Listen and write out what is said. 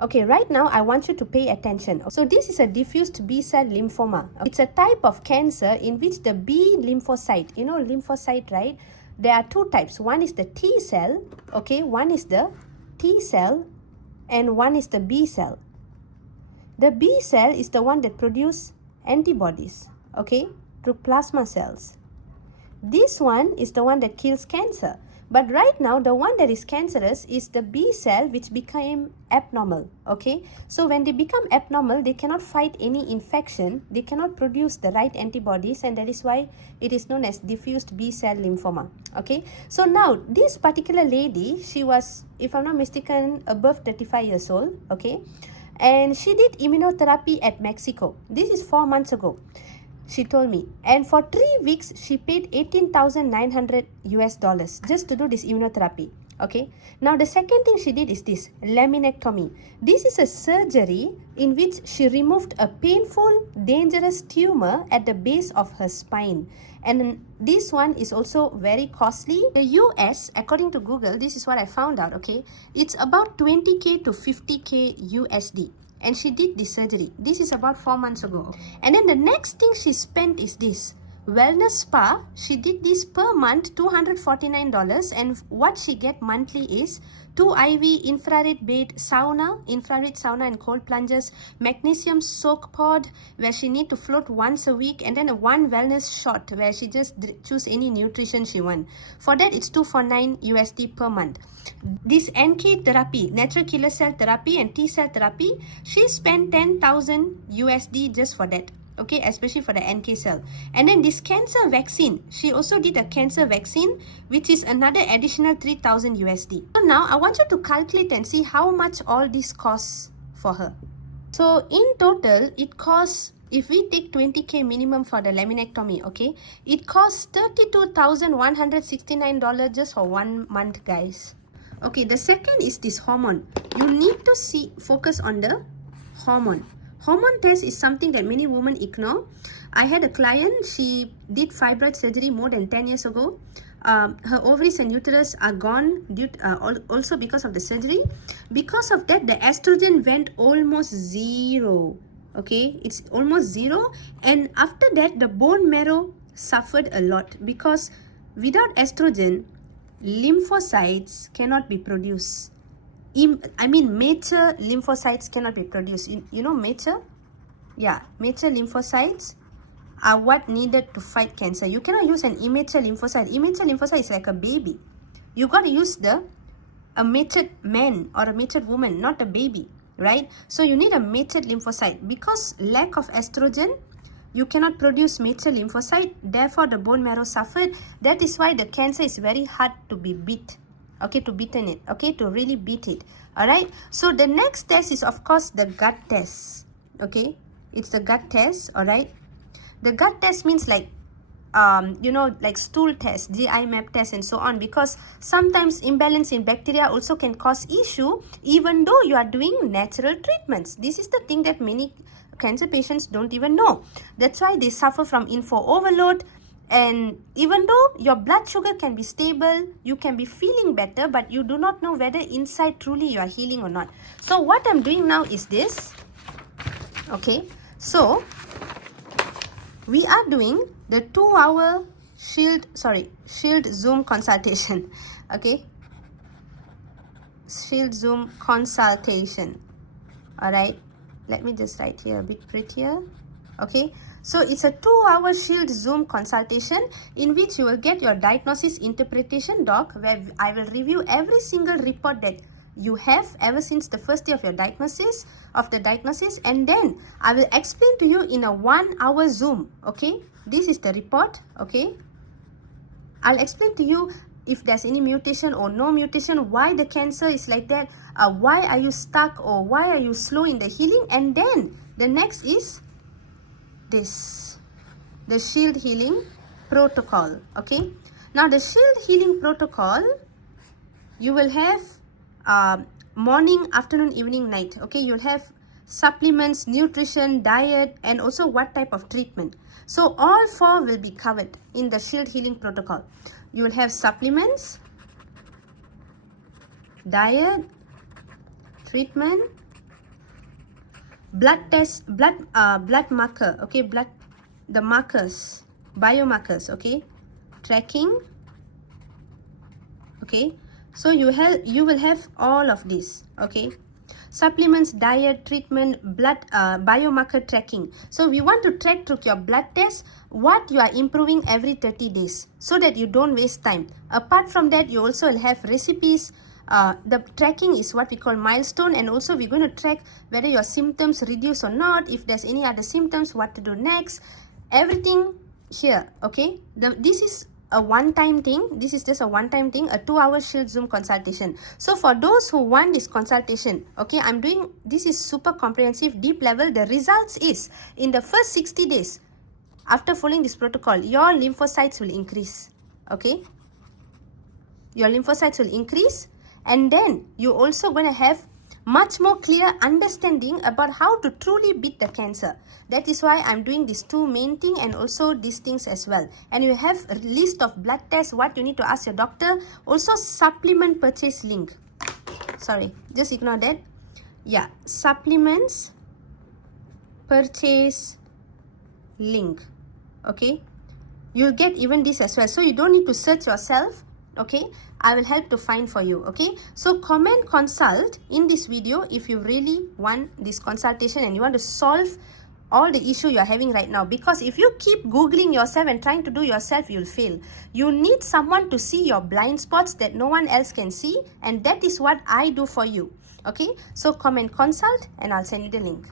Okay, right now I want you to pay attention. So this is a diffused B-cell lymphoma. It's a type of cancer in which the B lymphocyte, you know lymphocyte, right? There are two types. One is the T cell, okay? One is the T cell and one is the B cell. The B cell is the one that produces antibodies, okay, through plasma cells. This one is the one that kills cancer. But right now, the one that is cancerous is the B cell which became abnormal, okay? So when they become abnormal, they cannot fight any infection. They cannot produce the right antibodies, and that is why it is known as diffused B-cell lymphoma, okay? So now, this particular lady, she was, if I'm not mistaken, above 35 years old, okay? And she did immunotherapy at Mexico. This is 4 months ago. She told me, and for 3 weeks she paid $18,900 just to do this immunotherapy. Okay, now the second thing she did is this laminectomy. This is a surgery in which she removed a painful, dangerous tumor at the base of her spine, and this one is also very costly. The US, according to Google, this is what I found out, okay, it's about 20K to 50K USD. And she did this surgery. This is about 4 months ago. And then the next thing she spent is this wellness spa. She did this per month, $249, and what she get monthly is 2 IV infrared sauna and cold plunges, magnesium soak pod where she need to float once a week, and then a 1 wellness shot where she just choose any nutrition she want. For that, it's $249 USD per month. This NK therapy, natural killer cell therapy and T cell therapy, she spent 10,000 USD just for that. Okay, especially for the NK cell. And then this cancer vaccine, she also did a cancer vaccine, which is another additional 3,000 USD. So now I want you to calculate and see how much all this costs for her. So in total, it costs, if we take 20K minimum for the laminectomy, okay, it costs $32,169 just for 1 month, guys. Okay, the second is this hormone. You need to focus on the hormone. Hormone test is something that many women ignore. I had a client, she did fibroid surgery more than 10 years ago. Her ovaries and uterus are gone also because of the surgery. Because of that, the estrogen went almost zero. Okay, it's almost zero. And after that, the bone marrow suffered a lot because without estrogen, lymphocytes cannot be produced. Mature lymphocytes cannot be produced. You know mature? Yeah, mature lymphocytes are what needed to fight cancer. You cannot use an immature lymphocyte. Immature lymphocyte is like a baby. You got to use a matured man or a matured woman, not a baby, right? So you need a matured lymphocyte. Because lack of estrogen, you cannot produce mature lymphocyte. Therefore, the bone marrow suffered. That is why the cancer is very hard to be beat. Okay, to really beat it. All right, so the next test is, of course, the gut test. Okay, it's the gut test. All right, the gut test means like like stool test, GI map test, and so on, because sometimes imbalance in bacteria also can cause issue even though you are doing natural treatments. This is the thing that many cancer patients don't even know. That's why they suffer from info overload. And even though your blood sugar can be stable, you can be feeling better, but you do not know whether inside truly you are healing or not. So what I'm doing now is this. Okay, so we are doing the 2-hour Shield Zoom consultation. Okay, Shield Zoom consultation. All right, let me just write here a bit prettier. Okay, so it's a 2-hour Shield Zoom consultation in which you will get your diagnosis interpretation doc, where I will review every single report that you have ever since the first day of your diagnosis, and then I will explain to you in a 1-hour Zoom. Okay, this is the report. Okay, I'll explain to you if there's any mutation or no mutation, why the cancer is like that, why are you stuck or why are you slow in the healing, and then the next is this, the Shield Healing Protocol. Okay, now the Shield Healing Protocol, you will have morning, afternoon, evening, night. Okay, you'll have supplements, nutrition, diet, and also what type of treatment. So all 4 will be covered in the Shield Healing Protocol. You will have supplements, diet, treatment, blood test, blood marker, okay, the markers, biomarkers, okay, tracking, okay. So you will have all of this, okay. Supplements, diet, treatment, blood, biomarker tracking. So we want to track through your blood test what you are improving every 30 days so that you don't waste time. Apart from that, you also will have recipes. The tracking is what we call milestone, and also we're going to track whether your symptoms reduce or not, if there's any other symptoms, what to do next, everything here, okay. This is a one-time thing. This is just a one-time thing, a 2-hour Shield Zoom consultation. So for those who want this consultation, okay, I'm doing, this is super comprehensive, deep level. The results is, in the first 60 days, after following this protocol, your lymphocytes will increase, okay. Your lymphocytes will increase, and then you're also going to have much more clear understanding about how to truly beat the cancer. That is why I'm doing these two main things and also these things as well. And you have a list of blood tests, what you need to ask your doctor. Also supplement purchase link. Sorry, just ignore that. Yeah, supplements purchase link. Okay, you'll get even this as well. So you don't need to search yourself. Okay, I will help to find for you. Okay, so comment consult in this video if you really want this consultation and you want to solve all the issue you're having right now. Because if you keep googling yourself and trying to do yourself, you'll fail. You need someone to see your blind spots that no one else can see, and that is what I do for you. Okay, so comment consult and I'll send you the link.